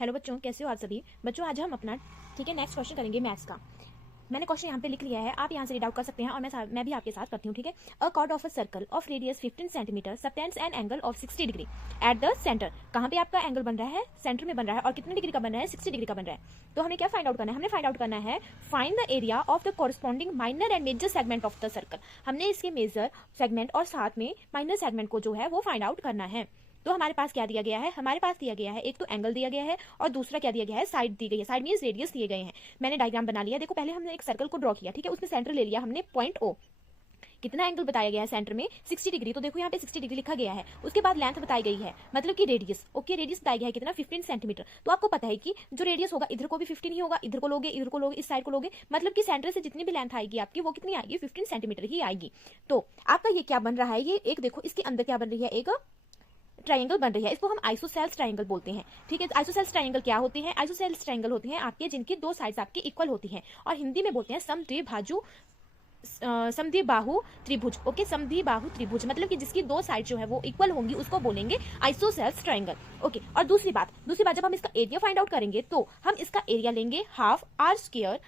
Hello बच्चों, कैसे हो आप सभी बच्चों। आज हम अपना नेक्स्ट क्वेश्चन करेंगे मैथ्स का। मैंने क्वेश्चन यहाँ पे लिख लिया है, आप यहाँ से रीड आउट कर सकते हैं और मैं भी आपके साथ करती हूँ। ठीक है। अ cord of a circle of radius 15 centimetre subtends an angle of 60 degree at the centre. कहाँ पे आपका एंगल बन रहा है? सेंटर में बन रहा है। और कितने डिग्री का बन रहा है? 60 डिग्री का बन रहा है। तो हमें क्या फाइंड आउट करना है? हमने फाइंड आउट करना है find the area of the corresponding minor and major segment of the circle. हमने इसके मेजर सेगमेंट और साथ में माइनर सेगमेंट को जो है वो फाइंड आउट करना है। तो हमारे पास क्या दिया गया है? हमारे पास दिया गया है एक तो एंगल दिया गया है और दूसरा क्या दिया गया है? साइड दी गई है। साइड मींस रेडियस दिए गए हैं। मैंने डायग्राम बना लिया। देखो, पहले हमने एक सर्कल को ड्रॉ किया। ठीक है। उसमें सेंटर ले लिया हमने पॉइंट ओ। कितना एंगल बताया गया है सेंटर में? 60 डिग्री। तो देखो यहाँ पे 60 डिग्री लिखा गया है। उसके बाद लेंथ बताई गई है, मतलब कि रेडियस। ओके, रेडियस बताया गया है कितना? 15 सेंटीमीटर। तो आपको पता है कि जो रेडियस होगा इधर को भी 15 ही होगा। इधर को लोगे, इधर को लोगे, इस साइड को लोगे, मतलब कि सेंटर से जितनी भी लेंथ आएगी आपकी वो कितनी आएगी? 15 सेंटीमीटर ही आएगी। तो आपका ये क्या बन रहा है? ये एक देखो, इसके अंदर क्या बन रही है? एक ट्रायंगल बन रही है। इसको हम आइसोसेल्स ट्रायंगल बोलते हैं। ठीक है। आइसोसेल्स ट्रायंगल क्या होते हैं? आइसोसेल्स ट्रायंगल होते हैं आपके जिनकी दो साइड्स आपकी इक्वल होती हैं और हिंदी में बोलते हैं समद्विबाहु त्रिभुज। ओके, समद्विबाहु त्रिभुज मतलब कि जिसकी दो साइड जो है वो इक्वल होंगी उसको बोलेंगे आइसोसेल्स ट्रायंगल। ओके। और दूसरी बात जब हम इसका एरिया फाइंड आउट करेंगे तो हम इसका एरिया लेंगे half R square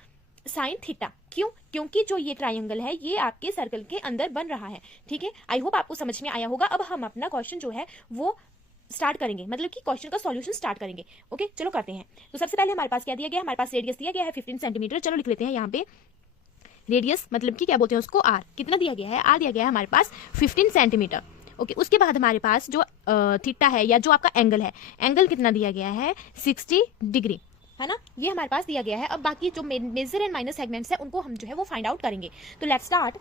sine theta. क्यों? क्योंकि जो ये ट्रायंगल है ये आपके सर्कल के अंदर बन रहा है। ठीक है। आई होप आपको समझ में आया होगा। अब हम अपना क्वेश्चन जो है वो स्टार्ट करेंगे, मतलब कि क्वेश्चन का सॉल्यूशन स्टार्ट करेंगे। ओके, चलो करते हैं। तो सबसे पहले हमारे पास क्या दिया गया है? हमारे पास रेडियस दिया गया है 15 सेंटीमीटर। चलो लिख लेते हैं यहाँ पे रेडियस, मतलब कि क्या बोलते हैं उसको? आर। कितना दिया गया है? आर दिया गया है हमारे पास 15 सेंटीमीटर। ओके। उसके बाद हमारे पास जो थीटा है या जो आपका एंगल है, एंगल कितना दिया गया है? 60 डिग्री, है ना? ये हमारे पास दिया गया है। अब बाकी जो मेजर एंड माइनर सेगमेंट्स है उनको हम जो है वो फाइंड आउट करेंगे। तो लेट्स स्टार्ट।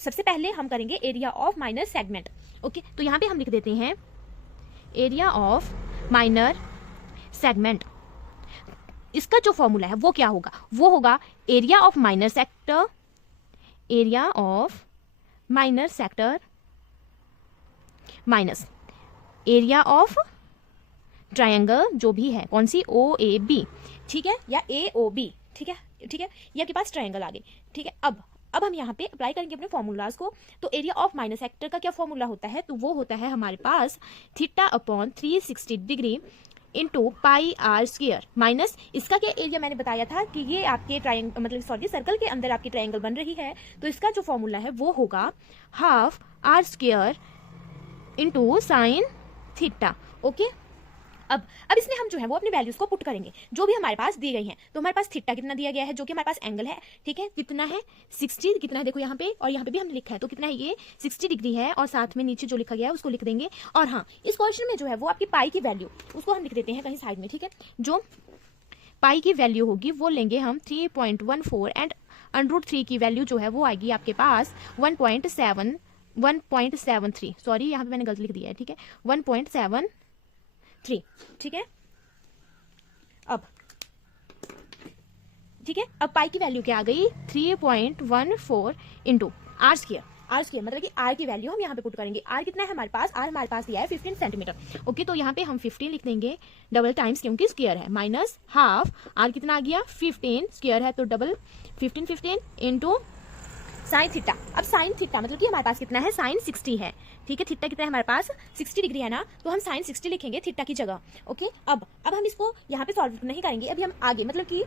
सबसे पहले हम करेंगे area of minor segment. Okay, तो यहाँ पे हम लिख देते हैं एरिया ऑफ माइनर सेगमेंट। इसका जो फॉर्मूला है वो क्या होगा? वो होगा area of minor sector, area of minor sector minus area of triangle जो भी है, कौन सी? ओ ए बी। ठीक है, या ए ओ बी। ठीक है। ठीक है, ये आपके पास ट्रायंगल आ गई। ठीक है। अब हम यहाँ पे अप्लाई करेंगे अपने फॉर्मूलाज को। तो एरिया ऑफ माइनर सेक्टर का क्या फॉर्मूला होता है? तो वो होता है हमारे पास theta upon 360 degree into pi R square minus इसका क्या एरिया मैंने बताया था कि ये आपके ट्रायंगल, मतलब सॉरी, सर्कल के अंदर आपकी ट्रायंगल बन रही है। तो इसका जो फॉर्मूला है वो होगा half R square into sine theta. Okay. अब इसमें हम जो है वो अपनी वैल्यूज को पुट करेंगे जो भी हमारे पास दी गई हैं। तो हमारे पास थीटा कितना दिया गया है, जो कि हमारे पास एंगल है। ठीक है, कितना है? 60। कितना है देखो यहाँ पे, और यहाँ पे भी हमने लिखा है। तो कितना है? ये 60 डिग्री है और साथ में नीचे जो लिखा गया है उसको लिख देंगे। और हाँ, इस क्वेश्चन में जो है वो आपकी पाई की वैल्यू उसको हम लिख देते हैं कहीं साइड में। ठीक है। जो पाई की वैल्यू होगी वो लेंगे हम 3.14 एंड √3 की वैल्यू जो है वो आएगी आपके पास 1.73। सॉरी, यहाँ पे मैंने गलत लिख दिया है। ठीक है, 1.73। ठीक है। अब ठीक है, अब पाई की वैल्यू क्या आ गई? 3.14 into R square. R square मतलब कि आर की वैल्यू हम यहाँ पे पुट करेंगे। आर कितना है हमारे पास? आर हमारे पास दिया है 15 सेंटीमीटर। ओके, तो यहाँ पे हम 15 लिख देंगे डबल टाइम्स, क्योंकि स्क्वायर है, माइनस हाफ आर कितना आ गया? 15 स्क्वायर है तो डबल 15 इंटू साइन थीटा। अब साइन थीटा मतलब कि हमारे पास कितना है? साइन 60 है। ठीक है, थीटा कितना है हमारे पास? 60 डिग्री है ना, तो हम साइन 60 लिखेंगे थीटा की जगह। ओके। अब हम इसको यहाँ पे सॉल्व नहीं करेंगे। अभी हम आगे मतलब कि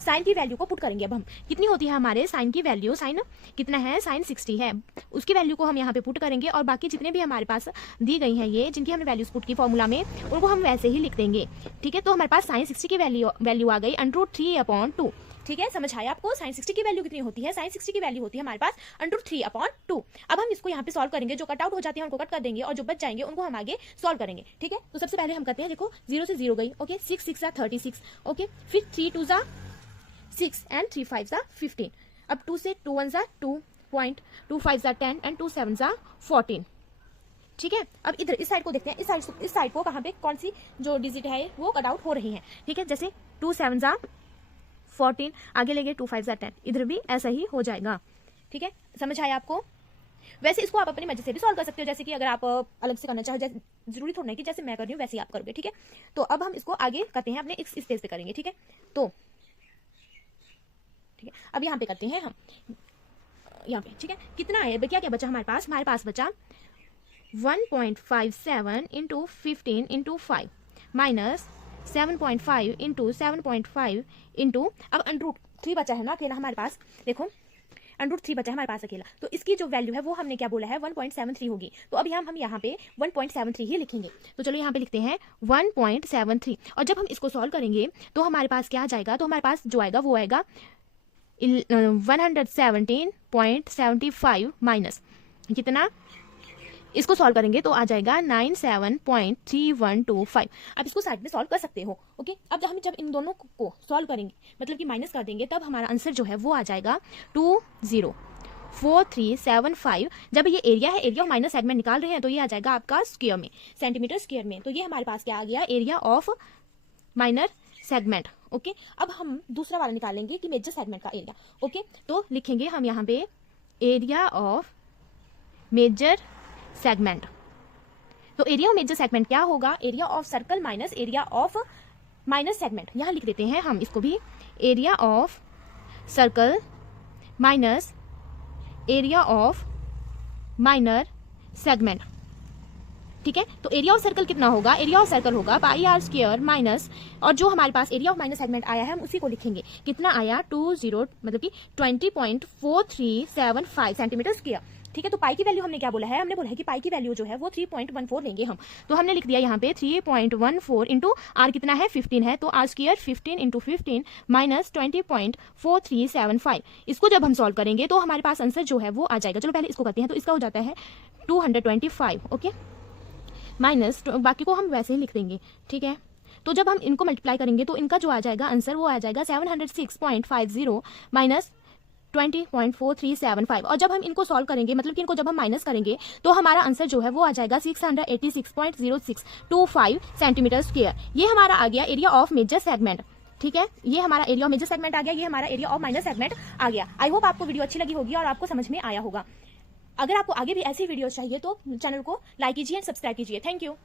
साइन की वैल्यू को पुट करेंगे। अब हम कितनी होती है हमारे साइन की वैल्यू? साइन कितना है? साइन 60 है। उसकी वैल्यू को हम यहाँ पे पुट करेंगे और बाकी जितने भी हमारे पास दी गई हैं ये जिनकी हमने वैल्यूज पुट की फॉर्मूला में, उनको हम वैसे ही लिख देंगे। ठीक है, तो हमारे पास साइन 60 की वैल्यू आ गई √3/2। ठीक है, समझ आया आपको? साइन 60 की वैल्यू कितनी होती है? साइन 60 की वैल्यू होती है हमारे पास √3/2। अब हम इसको यहाँ पे सॉल्व करेंगे। जो कट आउट हो जाते हैं उनको कट कर देंगे और जो बच जाएंगे उनको हम आगे सॉल्व करेंगे। ठीक है, तो सबसे पहले हम करते हैं। देखो, 0 से 0 गई। ओके, 6 6 36। ओके, फिर 3 2 6 एंड 3 5 15। अब 2 से 2 1 2 2 5 10 एंड 2 7 14। ठीक है। अब इधर इस साइड को देखते हैं। इस साइड को कहाँ पे कौन सी जो डिजिट है वो कट आउट हो रही है। ठीक है, जैसे 2 7 14, आगे लेंगे 2 5 10, इधर भी ऐसा ही हो जाएगा। ठीक है, समझ आया आपको? वैसे इसको आप अपनी मर्जी से भी सॉल्व कर सकते हो, जैसे कि अगर आप अलग से करना चाहो, जैसे जरूरी थोड़ा नहीं कि जैसे मैं कर रही हूँ वैसे ही आप करोगे। ठीक है, तो अब हम इसको आगे करते हैं, अपने इस पेज पे करेंगे। ठीक है, तो ठीक है, अब यहाँ पे करते हैं हम यहाँ पे। ठीक है, कितना है? क्या क्या बचा हमारे पास? हमारे पास बचा 1.57 into 15 into 5 minus 7.5 into 7.5 into, अब √3 बचा है ना अकेला हमारे पास, देखो √3 बचा है हमारे पास अकेला, तो इसकी जो वैल्यू है वो हमने क्या बोला है 1.73 होगी। तो अब हम यहाँ पे 1.73 ही लिखेंगे। तो चलो यहाँ पे लिखते हैं 1.73, और जब हम इसको सॉल्व करेंगे तो हमारे पास क्या आ जाएगा, तो हमारे पास जो आएगा वो आएगा 117.75 माइनस कितना, इसको सॉल्व करेंगे तो आ जाएगा 97.3125। अब इसको साइड में सॉल्व कर सकते हो। ओके, अब जब इन दोनों को सॉल्व करेंगे मतलब कि माइनस कर देंगे, तब हमारा आंसर जो है वो आ जाएगा 204375। जब ये एरिया है, एरिया ऑफ माइनर सेगमेंट निकाल रहे हैं, तो ये आ जाएगा आपका स्क्वायर में, सेंटीमीटर स्क्वायर में। तो ये हमारे पास क्या आ गया, area of minor segment. Okay, अब हम दूसरा वाला निकालेंगे कि मेजर सेगमेंट का एरिया। ओके, तो लिखेंगे हम यहाँ पे एरिया ऑफ मेजर सेगमेंट। तो एरिया ऑफ मेजर सेगमेंट क्या होगा, area of circle minus area of minor segment. यहां लिख देते हैं हम इसको भी, area of circle minus area of minor segment. ठीक है, तो एरिया ऑफ सर्कल कितना होगा, एरिया ऑफ सर्कल होगा पाई आर स्क्वायर माइनस, और जो हमारे पास एरिया ऑफ माइनर सेगमेंट आया है हम उसी को लिखेंगे, कितना आया 20.4375 सेंटीमीटर स्क्वायर। ठीक है, तो पाई की वैल्यू हमने क्या बोला है, हमने बोला है कि पाई की वैल्यू जो है वो 3.14 लेंगे हम। तो हमने लिख दिया यहाँ पे 3.14 इंटू आर कितना है 15 है, तो आर स्क्वायर 15 इंटू 15 माइनस 20.4375। इसको जब हम सॉल्व करेंगे तो हमारे पास आंसर जो है वो आ जाएगा। चलो पहले इसको करते हैं, तो इसका हो जाता है 225। ओके, माइनस बाकी को हम वैसे ही लिख देंगे। ठीक है, तो जब हम इनको मल्टीप्लाई करेंगे तो इनका जो आ जाएगा आंसर वो आ जाएगा 706.50 माइनस 20.4375। और जब हम इनको सॉल्व करेंगे मतलब कि इनको जब हम माइनस करेंगे तो हमारा आंसर जो है वो आ जाएगा 686.0625 सेंटीमीटर स्क्वायर। ये हमारा आ गया एरिया ऑफ मेजर सेगमेंट। ठीक है, ये हमारा एरिया ऑफ मेजर सेगमेंट आ गया, ये हमारा एरिया ऑफ माइनर सेगमेंट आ गया। आई होप आपको वीडियो अच्छी लगी होगी और आपको समझ में आया होगा। अगर आपको आगे भी ऐसी वीडियो चाहिए तो चैनल को लाइक कीजिए एंड सब्सक्राइब कीजिए। Thank you.